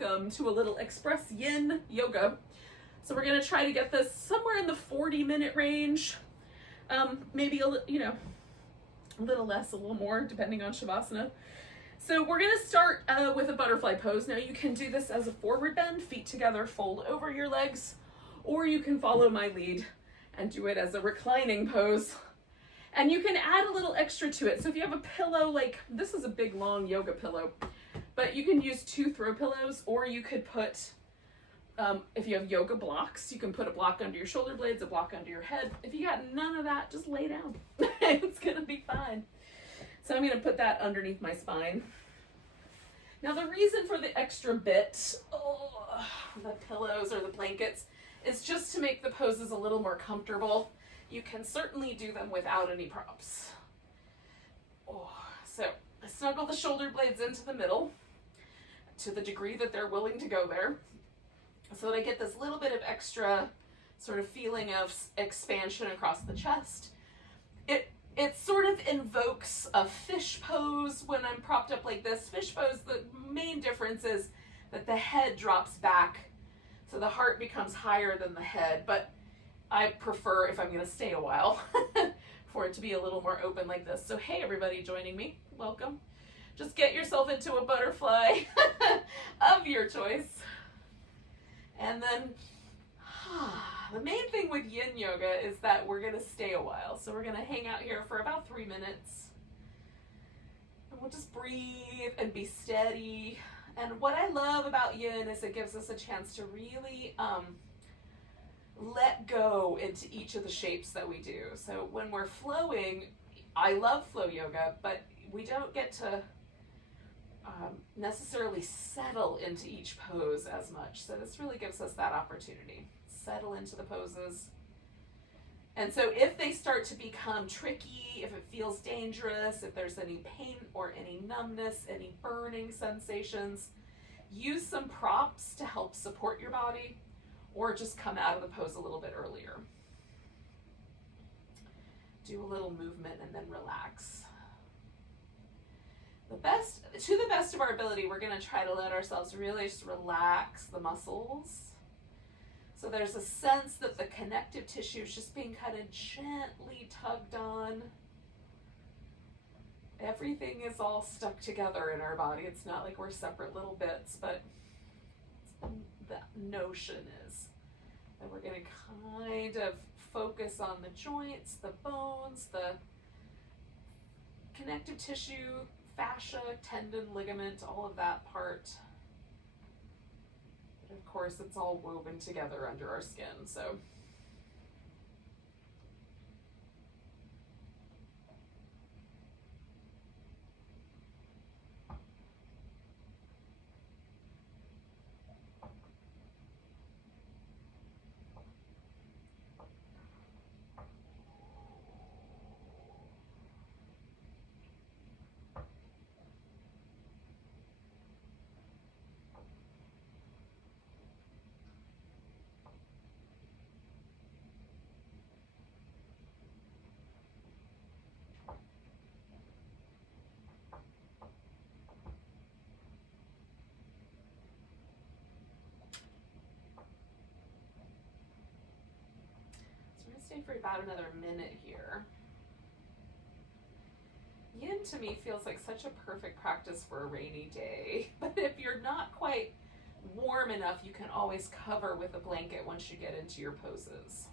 welcome to a little express Yin Yoga. So we're going to try to get this somewhere in the 40-minute range, maybe a little less, a little more, depending on Shavasana. So we're going to start with a butterfly pose. Now you can do this as a forward bend, feet together, fold over your legs, or you can follow my lead and do it as a reclining pose. And you can add a little extra to it. So if you have a pillow, like this is a big long yoga pillow, but you can use 2 throw pillows, or you could put, if you have yoga blocks, you can put a block under your shoulder blades, a block under your head. If you got none of that, just lay down. It's gonna be fine. So I'm gonna put that underneath my spine. Now the reason for the extra bit, the pillows or the blankets, is just to make the poses a little more comfortable. You can certainly do them without any props. So I snuggle the shoulder blades into the middle to the degree that they're willing to go there, so that I get this little bit of extra sort of feeling of expansion across the chest. It sort of invokes a fish pose when I'm propped up like this. Fish pose, the main difference is that the head drops back, so the heart becomes higher than the head, but I prefer, if I'm going to stay a while, for it to be a little more open like this. So hey everybody joining me, welcome. Just get yourself into a butterfly of your choice. And then, the main thing with Yin Yoga is that we're going to stay a while. So we're going to hang out here for about 3 minutes. And we'll just breathe and be steady. And what I love about Yin is it gives us a chance to really let go into each of the shapes that we do. So when we're flowing, I love flow yoga, but we don't get to necessarily settle into each pose as much. So this really gives us that opportunity. Settle into the poses. And so if they start to become tricky, if it feels dangerous, if there's any pain or any numbness, any burning sensations, use some props to help support your body, or just come out of the pose a little bit earlier. Do a little movement and then relax. To the best of our ability, we're going to try to let ourselves really just relax the muscles. So there's a sense that the connective tissue is just being kind of gently tugged on. Everything is all stuck together in our body. It's not like we're separate little bits, but the notion is that we're going to kind of focus on the joints, the bones, the connective tissue, fascia, tendon, ligament, all of that part. But of course, it's all woven together under our skin, so. Stay for about another minute here. Yin to me feels like such a perfect practice for a rainy day, but if you're not quite warm enough, you can always cover with a blanket once you get into your poses.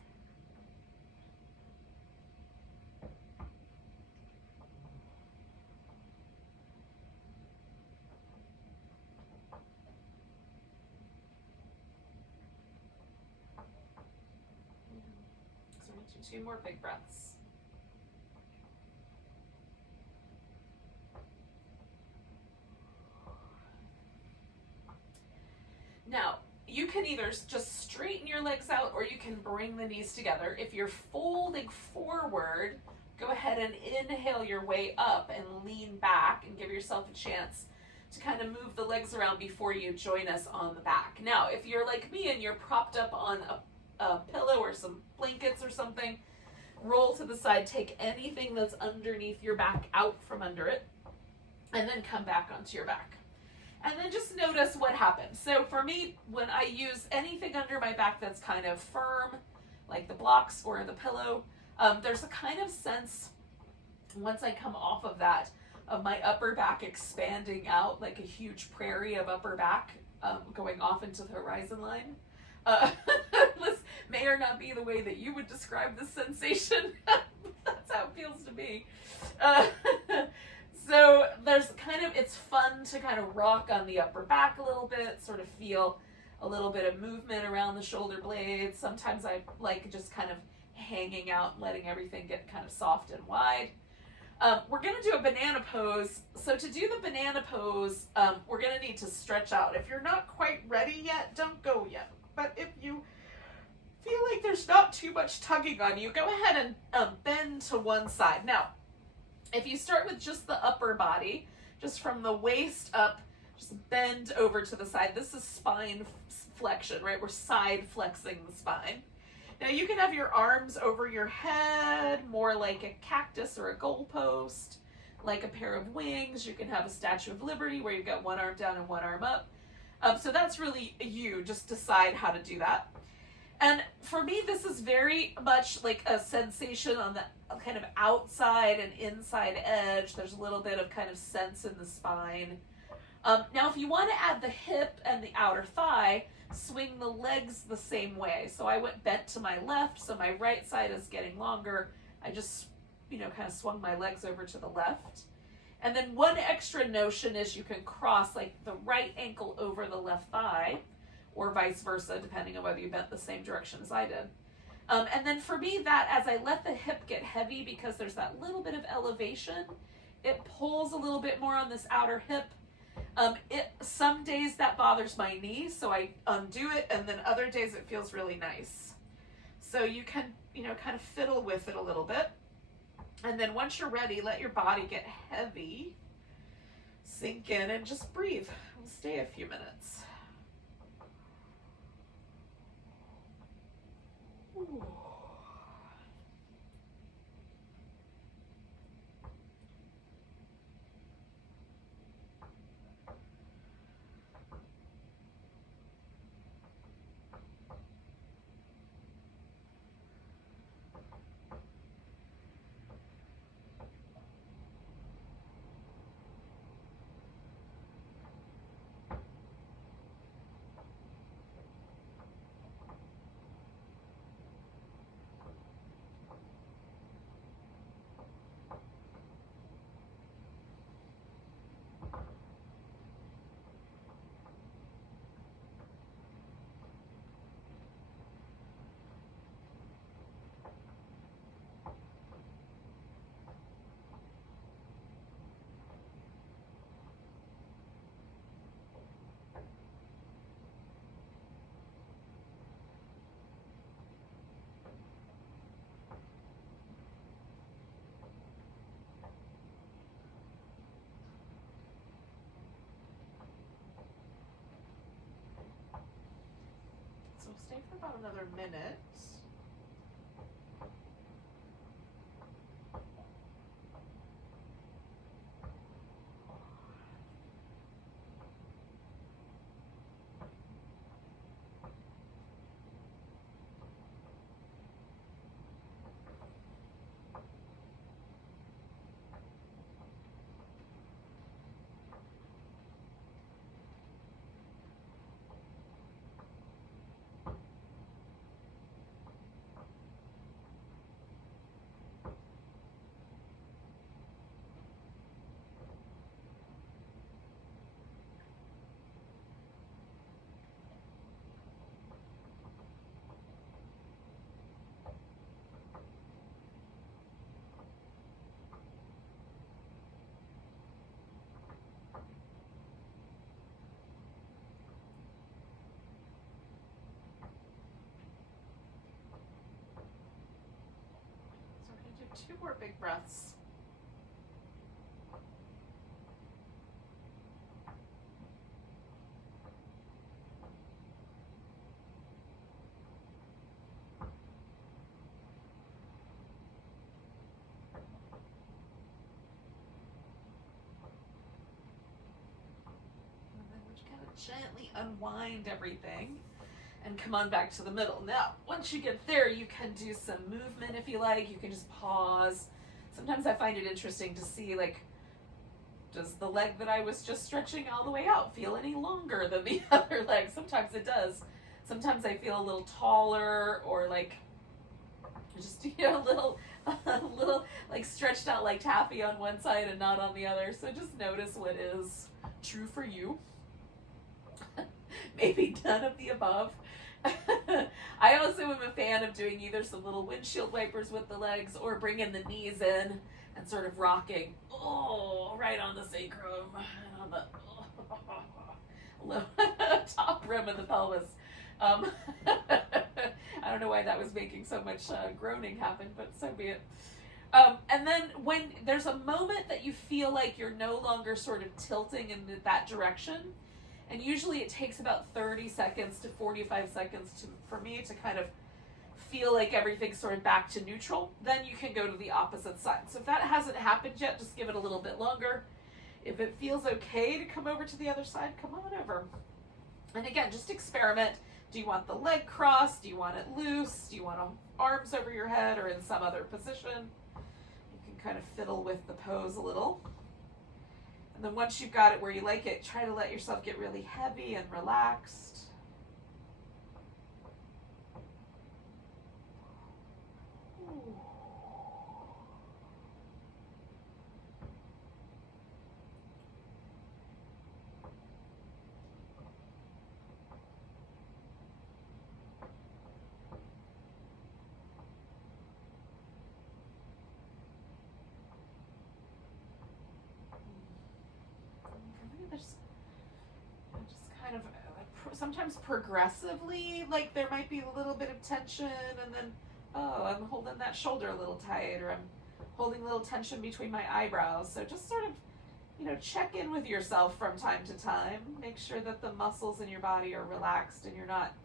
So 2 more big breaths. Now, you can either just straighten your legs out or you can bring the knees together. If you're folding forward, go ahead and inhale your way up and lean back and give yourself a chance to kind of move the legs around before you join us on the back. Now, if you're like me and you're propped up on a pillow or some blankets or something, roll to the side, take anything that's underneath your back out from under it, and then come back onto your back. And then just notice what happens. So for me, when I use anything under my back that's kind of firm, like the blocks or the pillow, there's a kind of sense, once I come off of that, of my upper back expanding out like a huge prairie of upper back going off into the horizon line. This may or not be the way that you would describe this sensation. That's how it feels to me. So there's kind of, it's fun to kind of rock on the upper back a little bit, sort of feel a little bit of movement around the shoulder blades. Sometimes I like just kind of hanging out and letting everything get kind of soft and wide. We're going to do a banana pose. So to do the banana pose, we're going to need to stretch out. If you're not quite ready yet, don't go yet. But if you feel like there's not too much tugging on you, go ahead and bend to one side. Now, if you start with just the upper body, just from the waist up, just bend over to the side. This is spine flexion, right? We're side flexing the spine. Now you can have your arms over your head, more like a cactus or a goalpost, like a pair of wings. You can have a Statue of Liberty where you've got one arm down and one arm up. So that's really you, just decide how to do that. And for me, this is very much like a sensation on the kind of outside and inside edge. There's a little bit of kind of sense in the spine. Now, if you want to add the hip and the outer thigh, swing the legs the same way. So I went bent to my left, so my right side is getting longer. I just, kind of swung my legs over to the left. And then one extra notion is you can cross like the right ankle over the left thigh, or vice versa, depending on whether you bent the same direction as I did. And then for me, that as I let the hip get heavy, because there's that little bit of elevation, it pulls a little bit more on this outer hip. Some days that bothers my knee, so I undo it, and then other days it feels really nice. So you can, kind of fiddle with it a little bit. And then once you're ready, let your body get heavy, sink in, and just breathe. We'll stay a few minutes. Ooh. So stay for about another minute. Two more big breaths. And then gently unwind everything and come on back to the middle. Now, once you get there, you can do some movement if you like. You can just pause. Sometimes I find it interesting to see, like, does the leg that I was just stretching all the way out feel any longer than the other leg? Sometimes it does. Sometimes I feel a little taller, or like just, you know, a little like stretched out like taffy on one side and not on the other. So just notice what is true for you. Maybe none of the above. I also am a fan of doing either some little windshield wipers with the legs, or bringing the knees in and sort of rocking, right on the sacrum and on the top rim of the pelvis. I don't know why that was making so much groaning happen, but so be it. And then when there's a moment that you feel like you're no longer sort of tilting in that direction, and usually it takes about 30 seconds to 45 seconds for me to kind of feel like everything's sort of back to neutral, then you can go to the opposite side. So if that hasn't happened yet, just give it a little bit longer. If it feels okay to come over to the other side, come on over. And again, just experiment. Do you want the leg crossed? Do you want it loose? Do you want arms over your head or in some other position? You can kind of fiddle with the pose a little. And then once you've got it where you like it, try to let yourself get really heavy and relaxed. Sometimes progressively, like there might be a little bit of tension, and then, I'm holding that shoulder a little tight, or I'm holding a little tension between my eyebrows. So just sort of, check in with yourself from time to time. Make sure that the muscles in your body are relaxed and you're not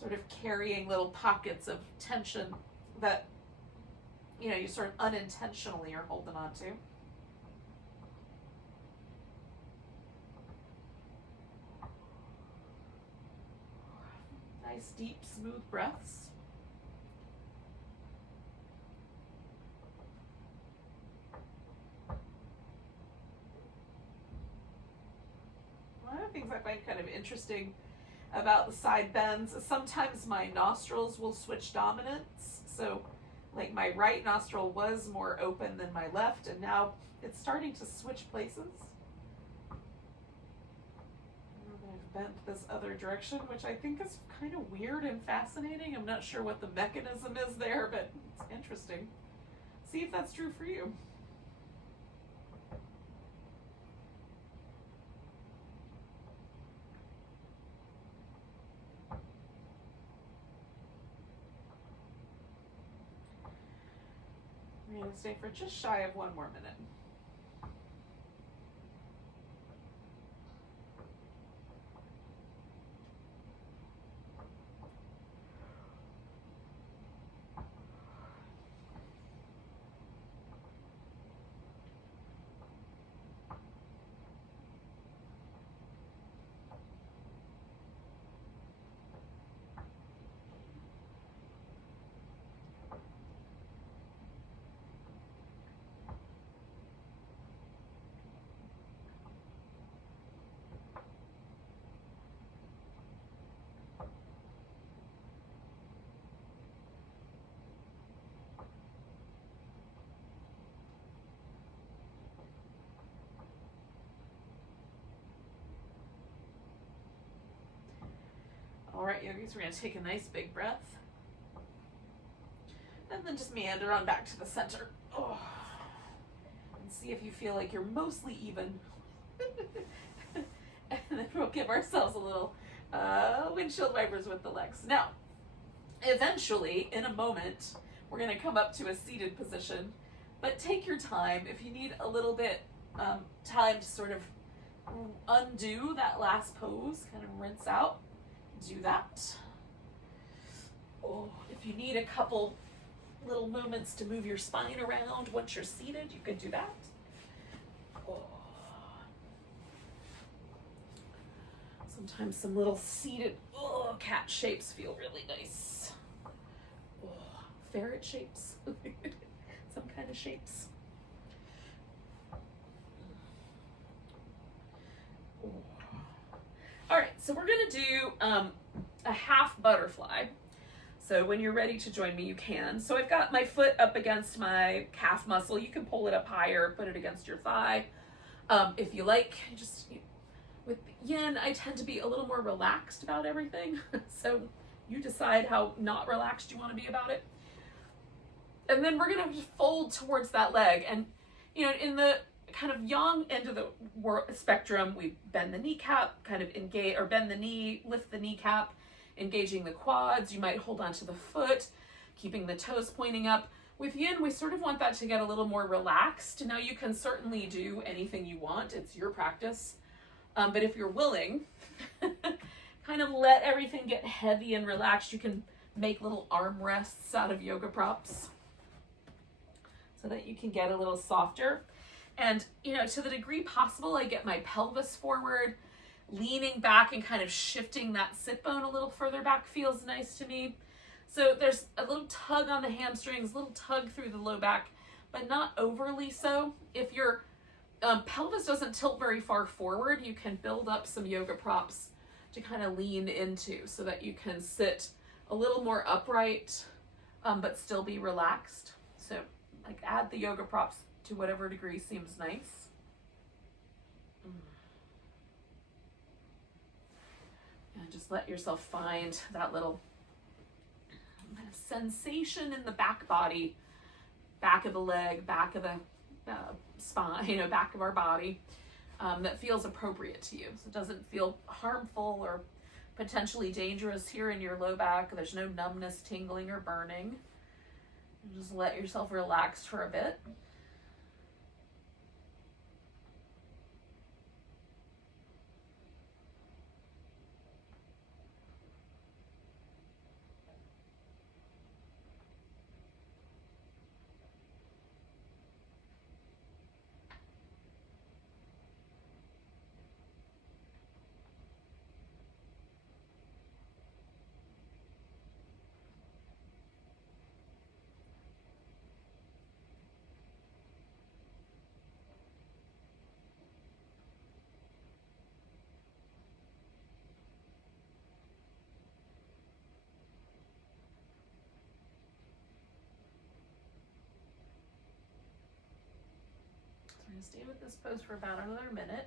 sort of carrying little pockets of tension that, you sort of unintentionally are holding on to. Nice, deep, smooth breaths. One of the things I find kind of interesting about the side bends is sometimes my nostrils will switch dominance. So, like, my right nostril was more open than my left, and now it's starting to switch places. Bent this other direction, which I think is kind of weird and fascinating. I'm not sure what the mechanism is there, but it's interesting. See if that's true for you. We're going to stay for just shy of 1 more minute. All right, yogis, we're going to take a nice big breath. And then just meander on back to the center. And see if you feel like you're mostly even. And then we'll give ourselves a little windshield wipers with the legs. Now, eventually, in a moment, we're going to come up to a seated position. But take your time. If you need a little bit time to sort of undo that last pose, kind of rinse out, do that. If you need a couple little movements to move your spine around once you're seated, you can do that. Sometimes some little seated cat shapes feel really nice. Ferret shapes. Some kind of shapes. All right, so we're gonna do a half butterfly. So when you're ready to join me, you can. So I've got my foot up against my calf muscle. You can pull it up higher, put it against your thigh. If you like, just with yin, I tend to be a little more relaxed about everything. So you decide how not relaxed you want to be about it. And then we're gonna just fold towards that leg. And you know, in the kind of yang end of the spectrum, we bend the kneecap, kind of engage, or bend the knee, lift the kneecap, engaging the quads. You might hold onto the foot, keeping the toes pointing up. With yin, we sort of want that to get a little more relaxed. Now you can certainly do anything you want. It's your practice. But if you're willing, kind of let everything get heavy and relaxed. You can make little arm rests out of yoga props so that you can get a little softer. And, you know, to the degree possible, I get my pelvis forward, leaning back and kind of shifting that sit bone a little further back feels nice to me. So there's a little tug on the hamstrings, a little tug through the low back, but not overly so. If your pelvis doesn't tilt very far forward, you can build up some yoga props to kind of lean into so that you can sit a little more upright, but still be relaxed. So like add the yoga props to whatever degree seems nice. And just let yourself find that little kind of sensation in the back body, back of the leg, back of the spine, you know, back of our body, that feels appropriate to you. So it doesn't feel harmful or potentially dangerous here in your low back. There's no numbness, tingling, or burning. Just let yourself relax for a bit. I'm going to stay with this pose for about another minute.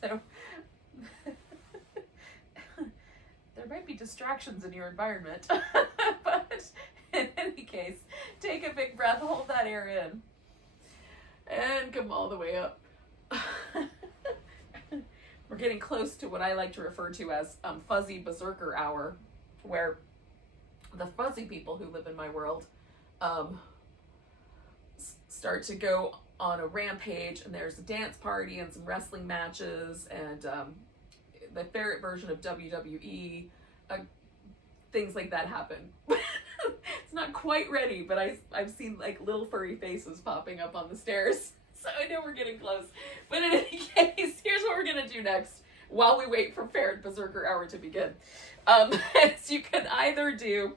So there might be distractions in your environment, but in any case, take a big breath, hold that air in, and come all the way up. We're getting close to what I like to refer to as fuzzy berserker hour, where the fuzzy people who live in my world start to go on a rampage, and there's a dance party and some wrestling matches and the ferret version of WWE, things like that happen. It's not quite ready, but I've seen like little furry faces popping up on the stairs, so I know we're getting close. But in any case, here's what we're gonna do next while we wait for ferret berserker hour to begin. So you can either do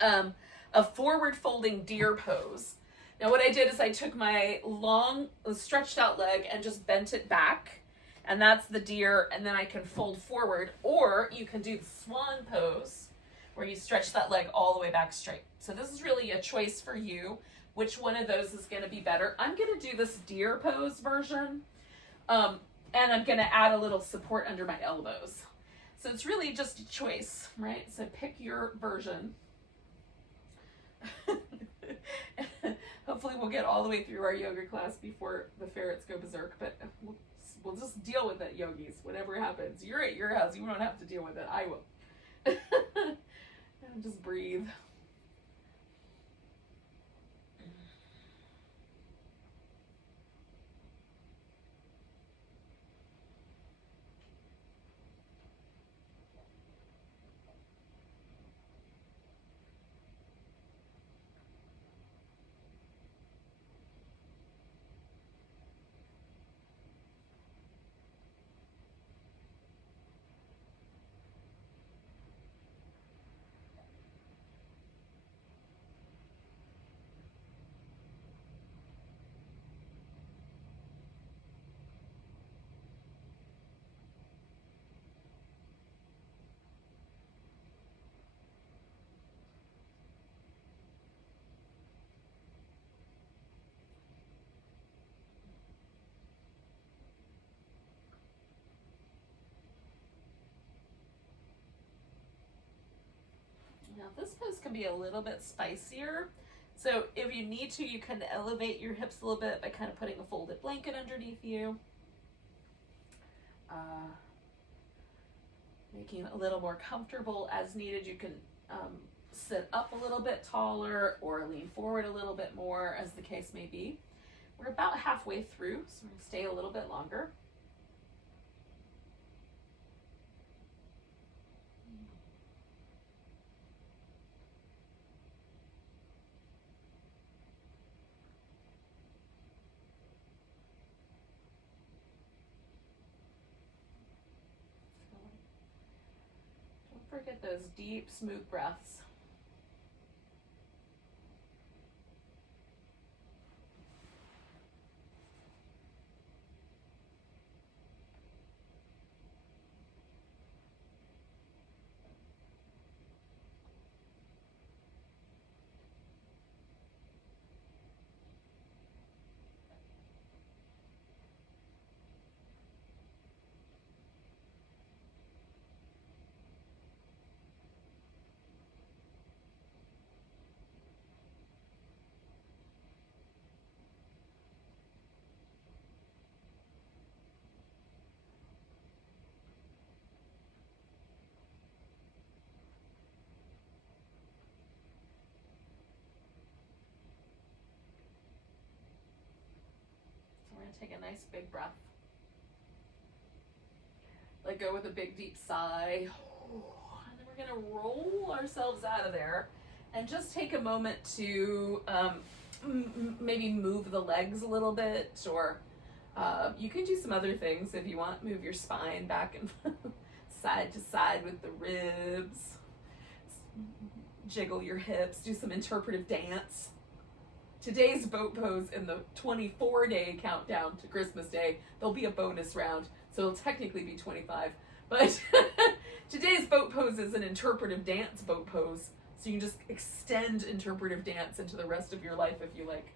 a forward folding deer pose. Now what I did is I took my long stretched out leg and just bent it back, and that's the deer, and then I can fold forward, or you can do the swan pose where you stretch that leg all the way back straight. So this is really a choice for you. which one of those is going to be better. I'm going to do this deer pose version, and I'm going to add a little support under my elbows. So it's really just a choice, right? So pick your version. Hopefully we'll get all the way through our yoga class before the ferrets go berserk, but we'll just deal with it, yogis. Whatever happens, you're at your house. You don't have to deal with it. I will. And just breathe. Now this pose can be a little bit spicier. So if you need to, you can elevate your hips a little bit by kind of putting a folded blanket underneath you. Making it a little more comfortable as needed. You can sit up a little bit taller or lean forward a little bit more, as the case may be. We're about halfway through, so we're going to stay a little bit longer. Don't forget those deep, smooth breaths. We're going to take a nice big breath. Let go with a big deep sigh. And then we're going to roll ourselves out of there and just take a moment to maybe move the legs a little bit, or you can do some other things if you want. Move your spine back and side to side with the ribs. Jiggle your hips. Do some interpretive dance. Today's boat pose in the 24-day countdown to Christmas Day, there'll be a bonus round, so it'll technically be 25. But today's boat pose is an interpretive dance boat pose, so you can just extend interpretive dance into the rest of your life if you like.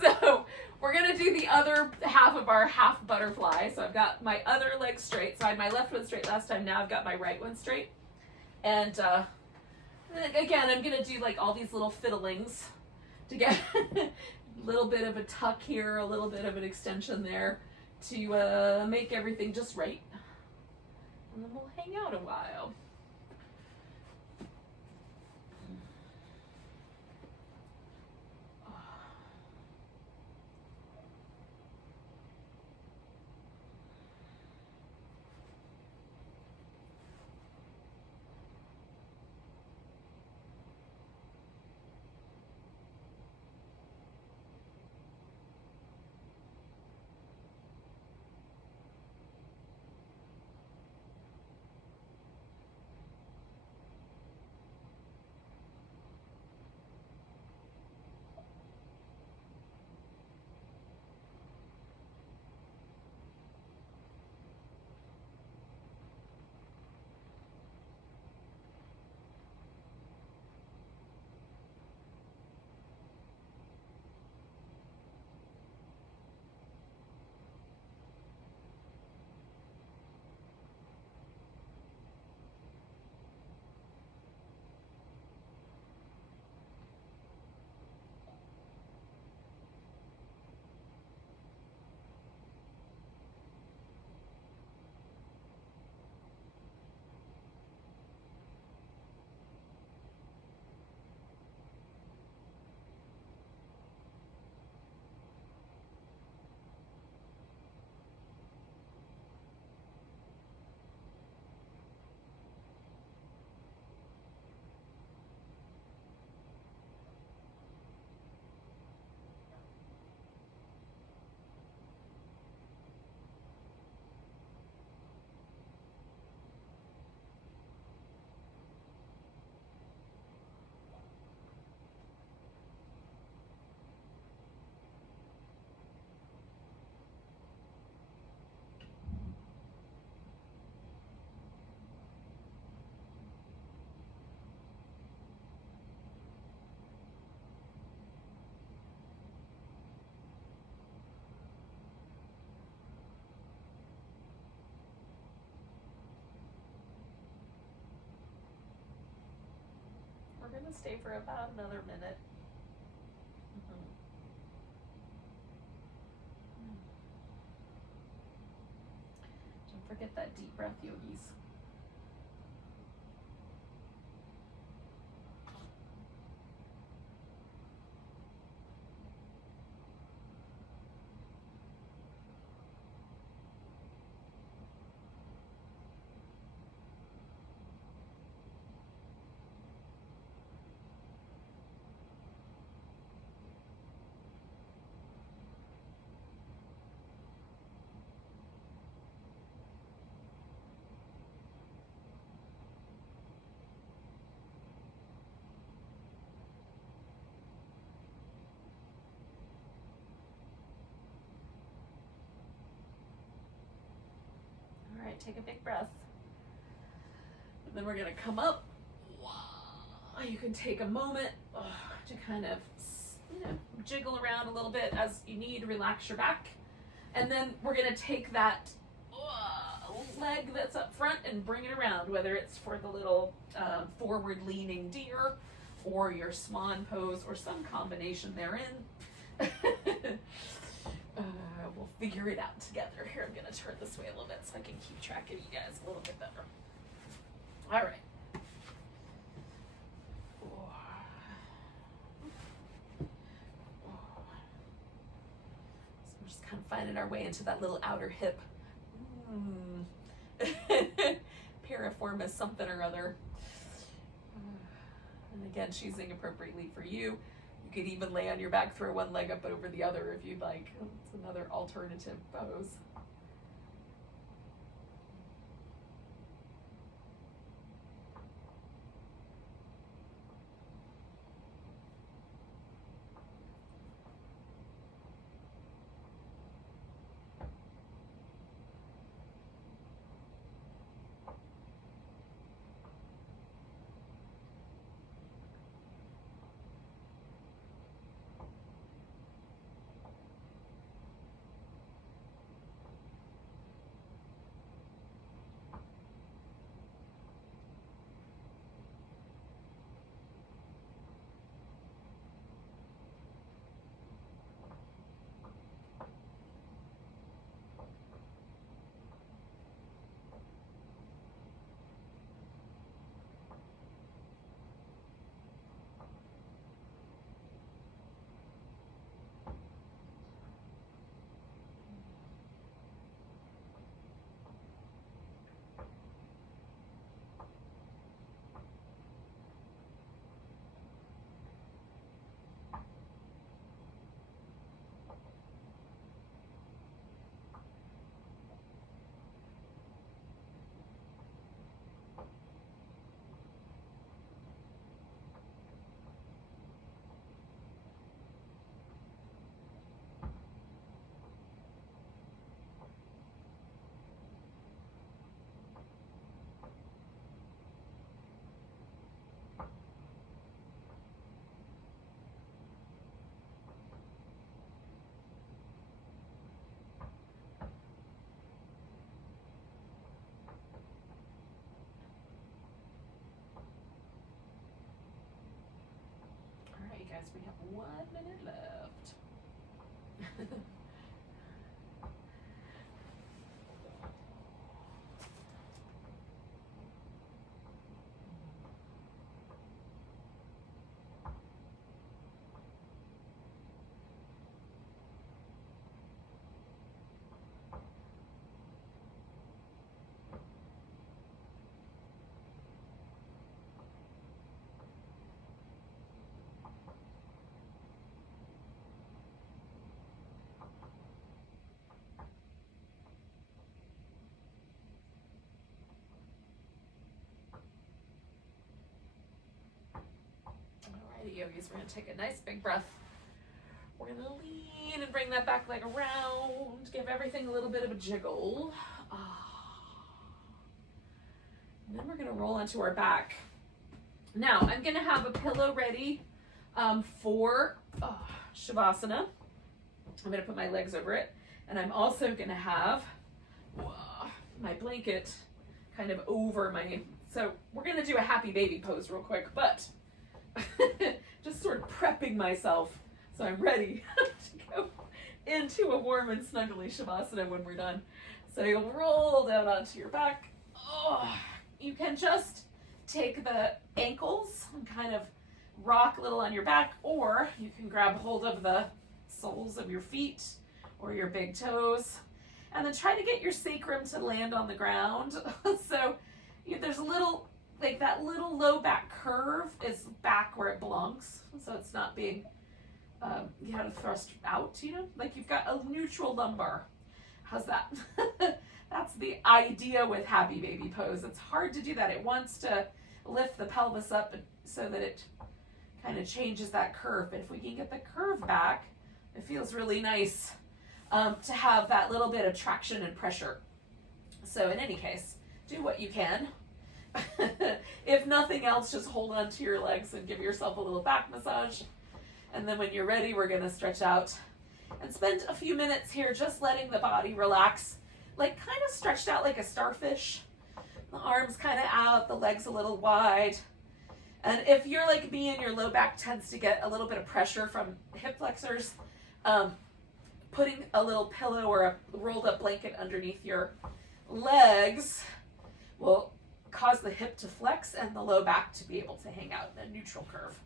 So we're going to do the other half of our half butterfly. So I've got my other leg straight. So I had my left one straight last time. Now I've got my right one straight. And again, I'm going to do like all these little fiddlings to get a little bit of a tuck here, a little bit of an extension there to make everything just right. And then we'll hang out a while. gonna stay for about another minute. Don't forget that deep breath, yogis. All right, take a big breath. And then we're gonna come up. You can take a moment to kind of, jiggle around a little bit as you need, relax your back. And then we're gonna take that leg that's up front and bring it around, whether it's for the little forward leaning deer or your swan pose or some combination therein. We'll figure it out together. Here, I'm gonna turn this way a little bit so I can keep track of you guys a little bit better. All right. So we're just kind of finding our way into that little outer hip. Piriformis something or other. And again, choosing appropriately for you. You could even lay on your back, throw one leg up over the other if you'd like. It's another alternative pose. Guys, we have 1 minute left. Alrighty, yogis, we're gonna take a nice big breath. We're gonna lean and bring that back leg around. Give everything a little bit of a jiggle. And then we're gonna roll onto our back. Now, I'm gonna have a pillow ready for Shavasana. I'm gonna put my legs over it. And I'm also gonna have my blanket kind of over my, so we're gonna do a happy baby pose real quick, but just sort of prepping myself so I'm ready to go into a warm and snuggly Shavasana when we're done. So you'll roll down onto your back. Oh, you can just take the ankles and kind of rock a little on your back, or you can grab hold of the soles of your feet or your big toes, and then try to get your sacrum to land on the ground. So there's a little, like that little low back curve is back where it belongs. So it's not being, you have to thrust out, like you've got a neutral lumbar. How's that? That's the idea with happy baby pose. It's hard to do that. It wants to lift the pelvis up so that it kind of changes that curve. But if we can get the curve back, it feels really nice to have that little bit of traction and pressure. So in any case, do what you can. If nothing else, just hold on to your legs and give yourself a little back massage. And then when you're ready, we're going to stretch out and spend a few minutes here just letting the body relax, like kind of stretched out like a starfish. The arms kind of out, the legs a little wide. And if you're like me and your low back tends to get a little bit of pressure from hip flexors, putting a little pillow or a rolled up blanket underneath your legs will cause the hip to flex and the low back to be able to hang out in a neutral curve,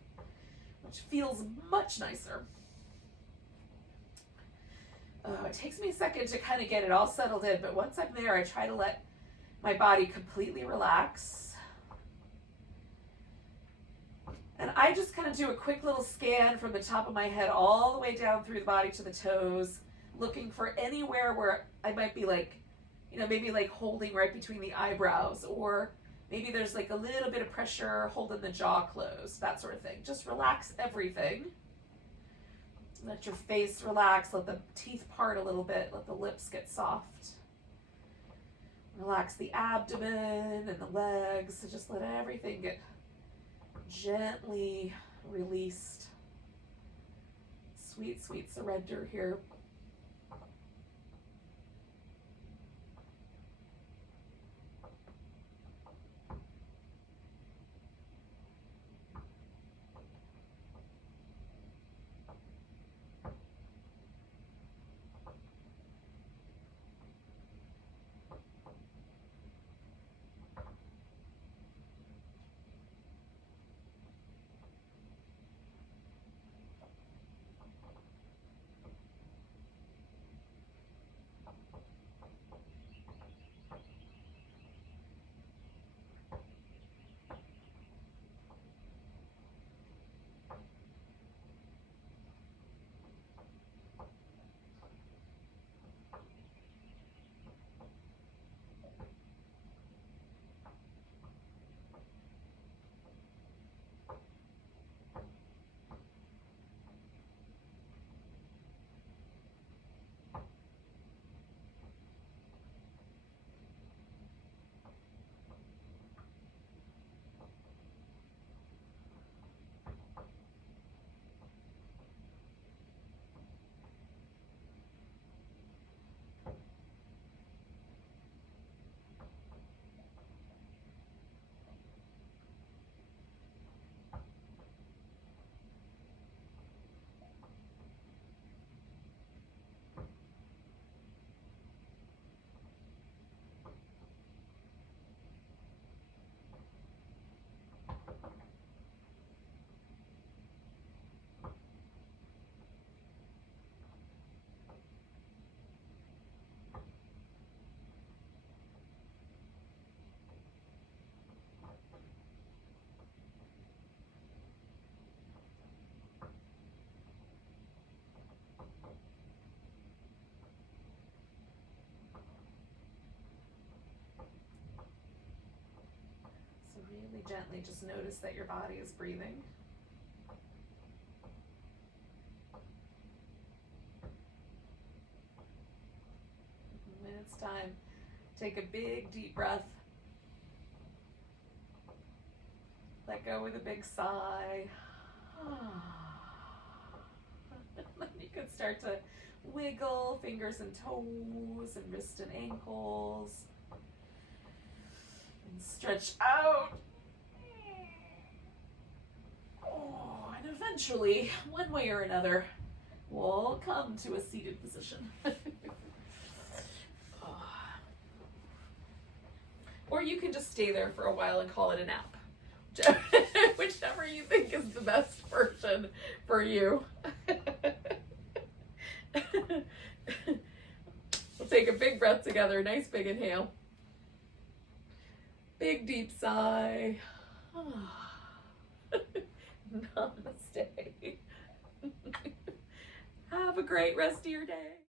which feels much nicer. Oh, it takes me a second to kind of get it all settled in, but once I'm there, I try to let my body completely relax. And I just kind of do a quick little scan from the top of my head all the way down through the body to the toes, looking for anywhere where I might be like, maybe like holding right between the eyebrows, or maybe there's like a little bit of pressure holding the jaw closed, that sort of thing. Just relax everything. Let your face relax, let the teeth part a little bit, let the lips get soft. Relax the abdomen and the legs, so just let everything get gently released. Sweet, sweet surrender here. Really gently just notice that your body is breathing. When it's time, take a big deep breath. Let go with a big sigh. Then you could start to wiggle fingers and toes and wrists and ankles. And stretch out. eventually, one way or another, we'll come to a seated position. Or you can just stay there for a while and call it a nap. Whichever you think is the best version for you. We'll take a big breath together. Nice big inhale. Big deep sigh. Namaste. Have a great rest of your day.